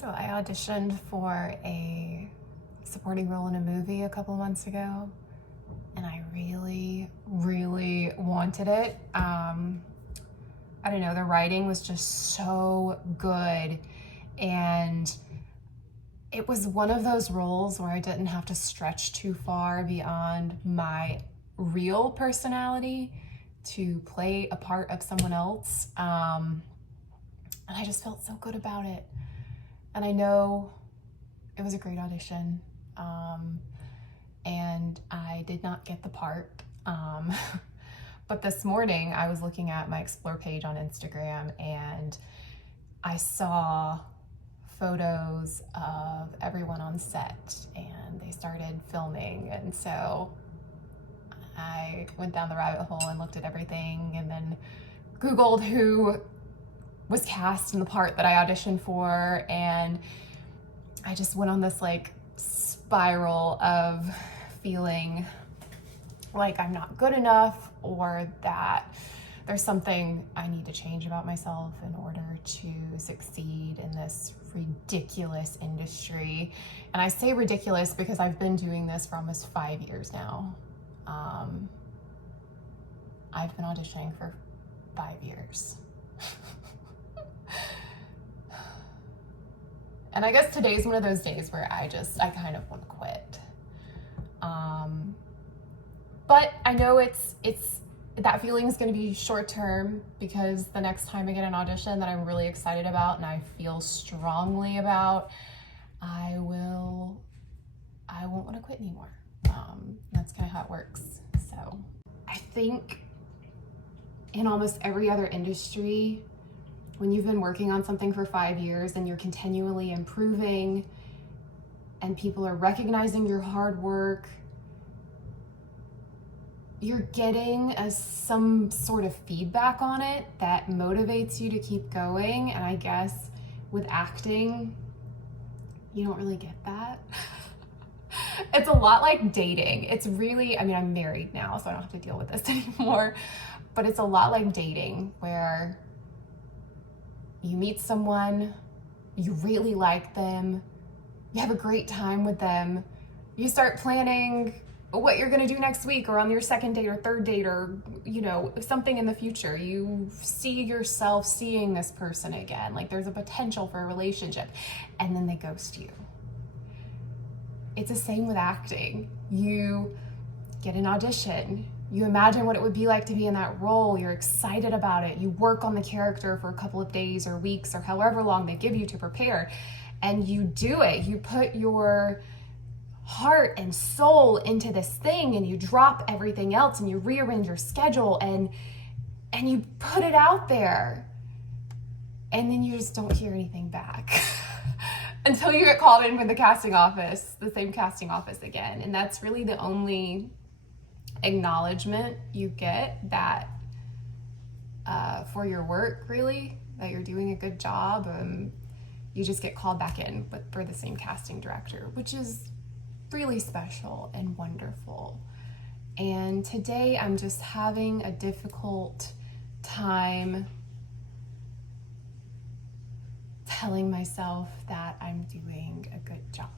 So I auditioned for a supporting role in a movie a couple months ago, and I really, really wanted it. I don't know, the writing was just so good, and it was one of those roles where I didn't have to stretch too far beyond my real personality to play a part of someone else. And I just felt so good about it. And I know it was a great audition. And I did not get the part. But this morning I was looking at my Explore page on Instagram and I saw photos of everyone on set and they started filming. And so I went down the rabbit hole and looked at everything and then Googled who was cast in the part that I auditioned for, and I just went on this like spiral of feeling like I'm not good enough or that there's something I need to change about myself in order to succeed in this ridiculous industry. And I say ridiculous because I've been doing this for almost 5 years now. I've been auditioning for 5 years. And I guess today's one of those days where I kind of want to quit. But I know it's that feeling is going to be short term, because the next time I get an audition that I'm really excited about and I feel strongly about, I won't want to quit anymore. That's kind of how it works. So I think in almost every other industry, when you've been working on something for 5 years and you're continually improving and people are recognizing your hard work, you're getting some sort of feedback on it that motivates you to keep going. And I guess with acting, you don't really get that. It's a lot like dating. It's really, I'm married now, so I don't have to deal with this anymore, but it's a lot like dating where you meet someone, you really like them, you have a great time with them, you start planning what you're gonna do next week or on your second date or third date or, something in the future. You see yourself seeing this person again, like there's a potential for a relationship, and then they ghost you. It's the same with acting. You get an audition, you imagine what it would be like to be in that role, you're excited about it, you work on the character for a couple of days or weeks or however long they give you to prepare, and you do it. You put your heart and soul into this thing and you drop everything else and you rearrange your schedule and you put it out there, and then you just don't hear anything back until you get called in with the same casting office again. And that's really the only acknowledgement you get that for your work, really, that you're doing a good job. You just get called back in for the same casting director, which is really special and wonderful. And today I'm just having a difficult time telling myself that I'm doing a good job.